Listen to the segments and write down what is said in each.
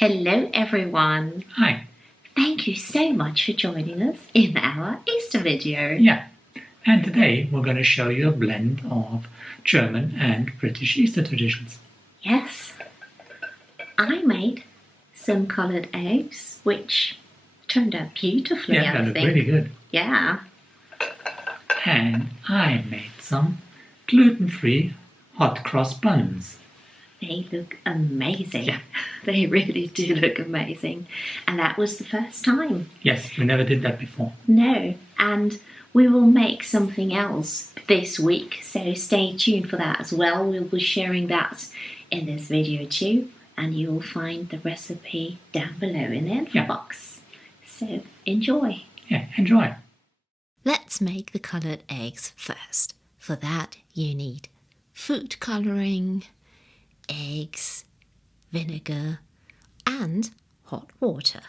Hello everyone. Hi. Thank you so much for joining us in our Easter video. Yeah, and today we're going to show you a blend of German and British Easter traditions. Yes, I made some coloured eggs which turned out beautifully, Yeah, I they look think. really good. Yeah. And I made some gluten-free hot cross buns. They look amazing. Yeah. They really do look amazing. And that was the first time. Yes, we never did that before. No, and we will make something else this week, so stay tuned for that as well. We'll be sharing that in this video too, and you will find the recipe down below in the info box. So enjoy. Yeah, enjoy. Let's make the coloured eggs first. For that you need food colouring, eggs, vinegar and hot water.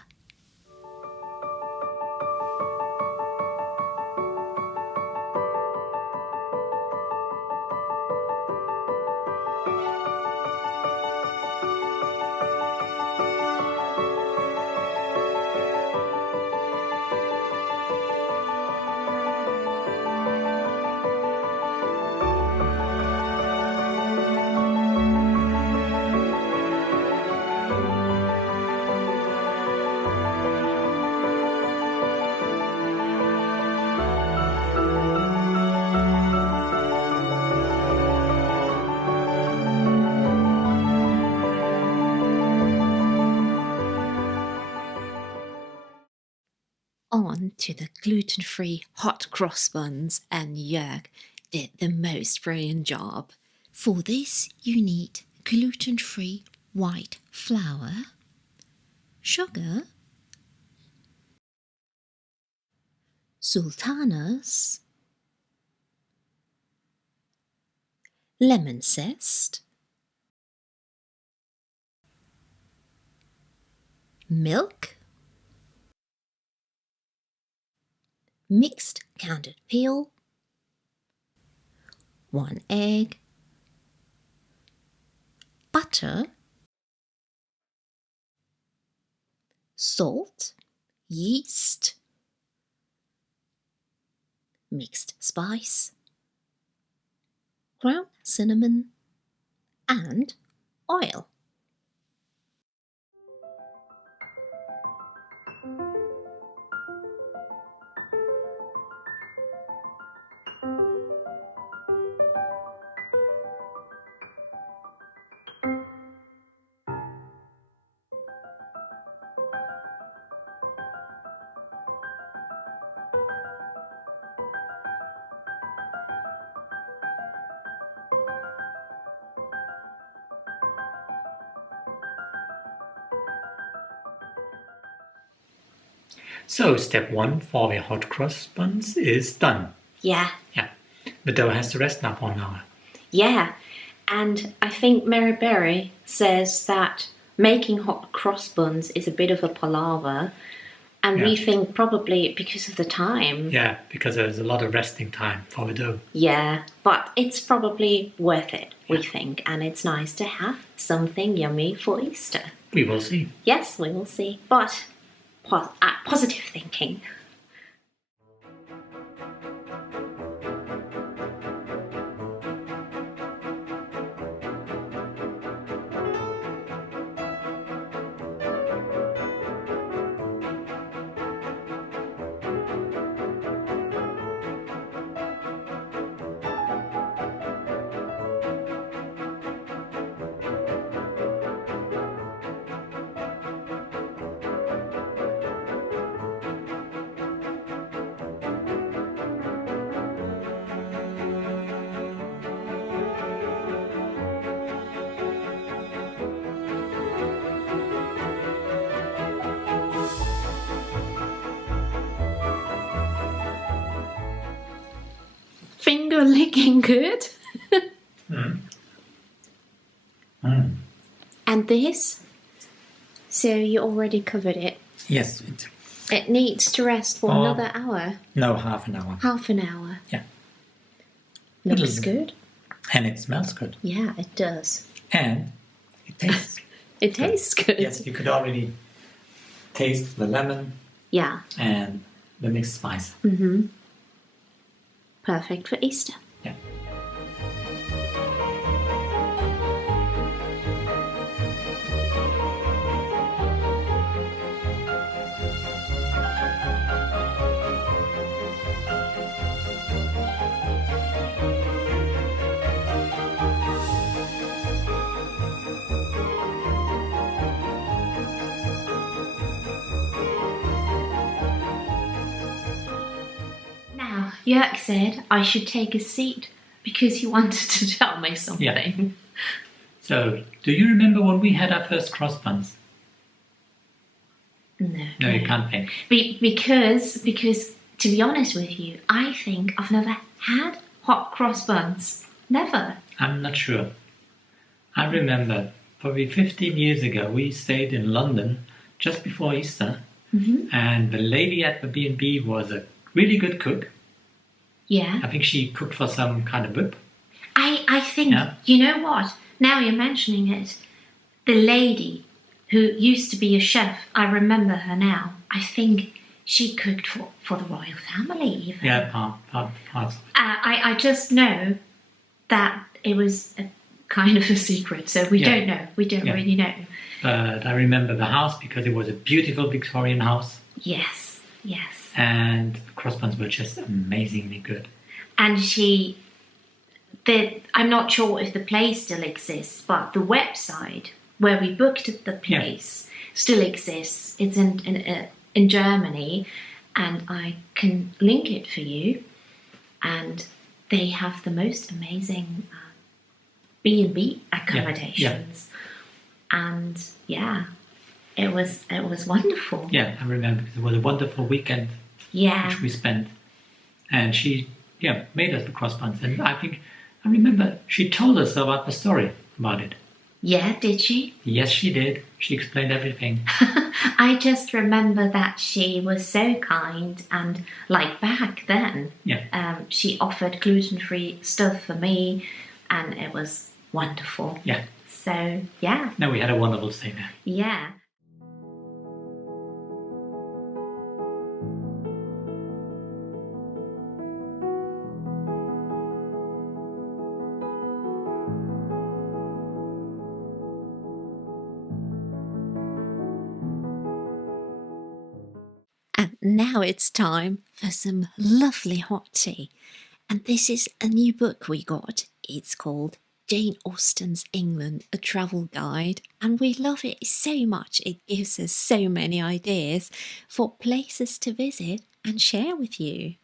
On to the gluten-free hot cross buns, and Joerg did the most brilliant job. For this you need gluten-free white flour, sugar, sultanas, lemon zest, milk, mixed candied peel, 1 egg, butter, salt, yeast, mixed spice, ground cinnamon and oil. So step 1 for the hot cross buns is done. Yeah. Yeah, the dough has to rest now for an hour. Yeah, and I think Mary Berry says that making hot cross buns is a bit of a palaver, and we think probably because of the time. Yeah, because there's a lot of resting time for the dough. Yeah, but it's probably worth it, we think, and it's nice to have something yummy for Easter. We will see. Yes, we will see, but positive thinking. Finger licking good. And this, so you already covered it. Yes. It needs to rest for another hour. No, half an hour. Half an hour. Yeah. Looks good. And it smells good. Yeah, it does. And it tastes It tastes good. Yes, you could already taste the lemon. Yeah. And the mixed spice. Mm-hmm. Perfect for Easter. Yeah. Now, Jörg said I should take a seat because he wanted to tell me something. Yeah. So, do you remember when we had our first cross buns? No. No, you can't think. Because, to be honest with you, I think I've never had hot cross buns. Never. I'm not sure. I remember probably 15 years ago we stayed in London just before Easter, and the lady at the B&B was a really good cook. Yeah. I think she cooked for some kind of whip. I think, you know what? Now you're mentioning it, the lady who used to be a chef, I remember her now. I think she cooked for the royal family even. Yeah, parts of it. I just know that it was a kind of a secret, so we don't know. We don't really know. But I remember the house because it was a beautiful Victorian house. Yes. And the cross buns were just amazingly good. And I'm not sure if the place still exists, but the website where we booked the place still exists. It's in Germany, and I can link it for you. And they have the most amazing B&B accommodations. And it was wonderful. Yeah, I remember because it was a wonderful weekend which we spent. And she made us the cross buns. And I remember she told us about the story about it. Yeah, did she? Yes, she did. She explained everything. I just remember that she was so kind, and like back then, she offered gluten-free stuff for me, and it was wonderful. Yeah. So, yeah. No, we had a wonderful stay there. Yeah. And now it's time for some lovely hot tea. And this is a new book we got. It's called Jane Austen's England, a Travel Guide. And we love it so much. It gives us so many ideas for places to visit and share with you.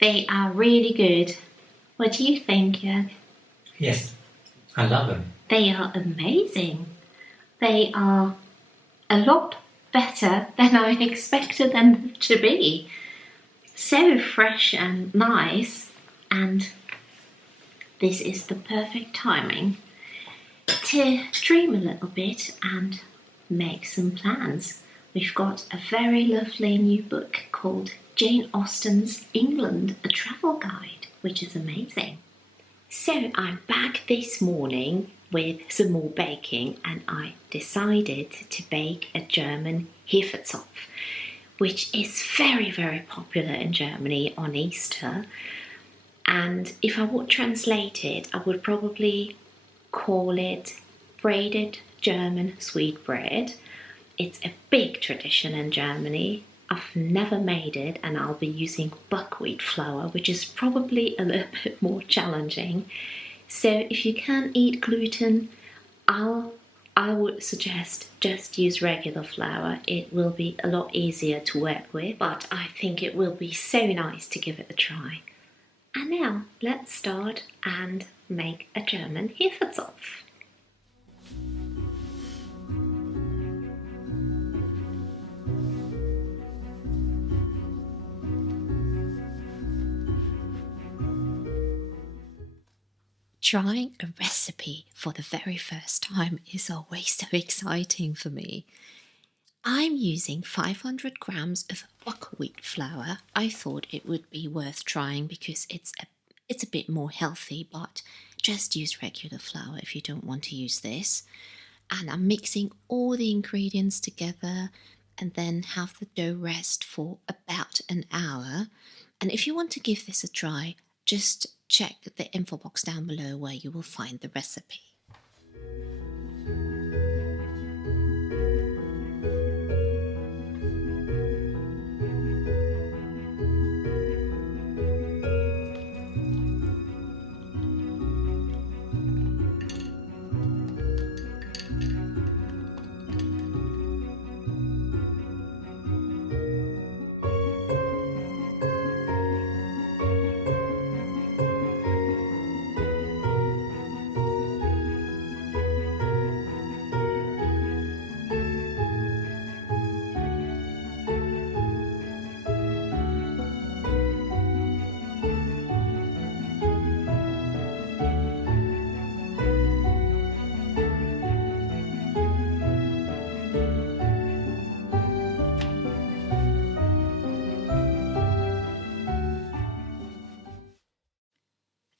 They are really good. What do you think, Jörg? Yes, I love them. They are amazing. They are a lot better than I expected them to be. So fresh and nice, and this is the perfect timing to dream a little bit and make some plans. We've got a very lovely new book called Jane Austen's England, a Travel Guide, which is amazing. So I'm back this morning with some more baking, and I decided to bake a German Hefezopf, which is very, very popular in Germany on Easter. And if I would translate it, I would probably call it braided German sweetbread. It's a big tradition in Germany. I've never made it, and I'll be using buckwheat flour, which is probably a little bit more challenging So if you can't eat gluten, I would suggest just use regular flour. It will be a lot easier to work with, but I think it will be so nice to give it a try. And now let's start and make a German Hefezopf. Trying a recipe for the very first time is always so exciting for me. I'm using 500 grams of buckwheat flour. I thought it would be worth trying because it's a bit more healthy, but just use regular flour if you don't want to use this. And I'm mixing all the ingredients together and then have the dough rest for about an hour. And if you want to give this a try, just check the info box down below where you will find the recipe.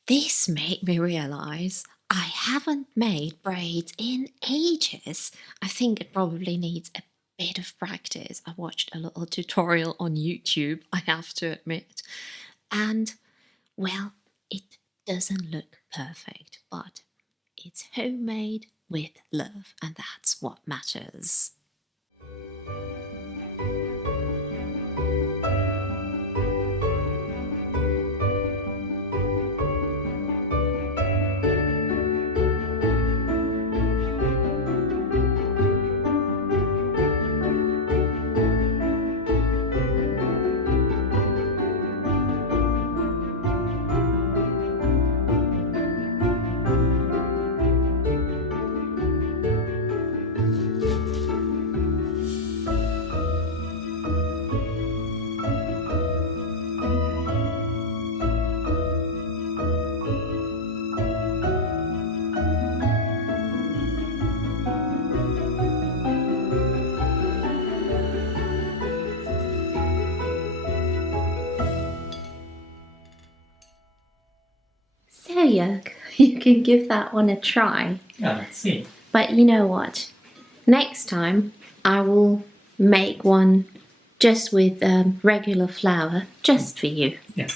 This made me realise I haven't made braids in ages. I think it probably needs a bit of practice. I watched a little tutorial on YouTube, I have to admit. And, well, it doesn't look perfect, but it's homemade with love, and that's what matters. So, Joerg, you can give that one a try. Yeah, let's see. But you know what? Next time I will make one just with regular flour, just for you. Yeah.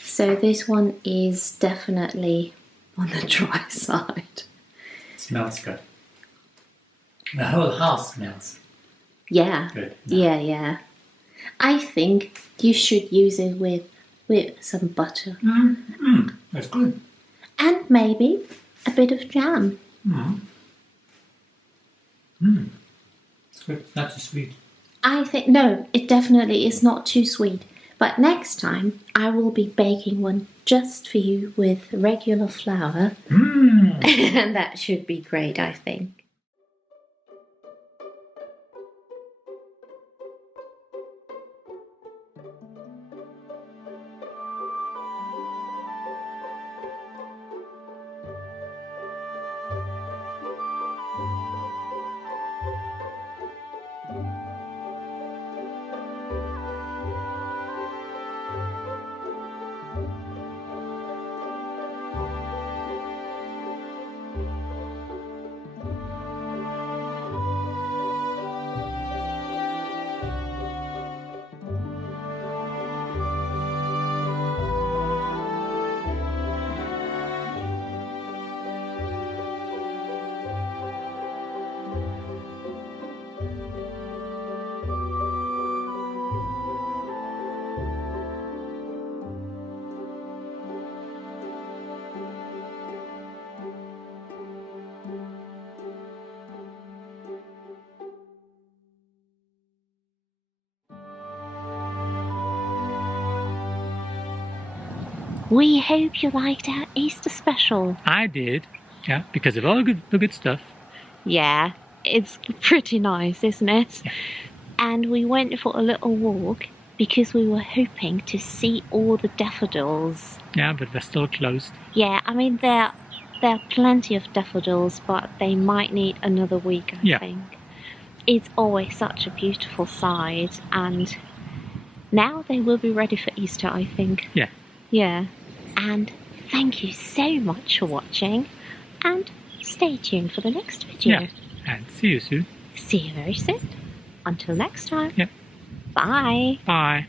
So this one is definitely on the dry side. It smells good. The whole house smells Yeah. good. Yeah. I think you should use it with some butter. That's good. And maybe a bit of jam. It's good. It's not too sweet. I think, no, it definitely is not too sweet. But next time I will be baking one just for you with regular flour. And that should be great, I think. We hope you liked our Easter special. I did, yeah, because of all the good stuff. Yeah, it's pretty nice, isn't it? Yeah. And we went for a little walk because we were hoping to see all the daffodils. Yeah, but they're still closed. Yeah, I mean, there are plenty of daffodils, but they might need another week, I think. It's always such a beautiful sight, and now they will be ready for Easter, I think. Yeah. Yeah. And thank you so much for watching, and stay tuned for the next video. Yeah, and see you soon. See you very soon. Until next time. Yeah. Bye. Bye.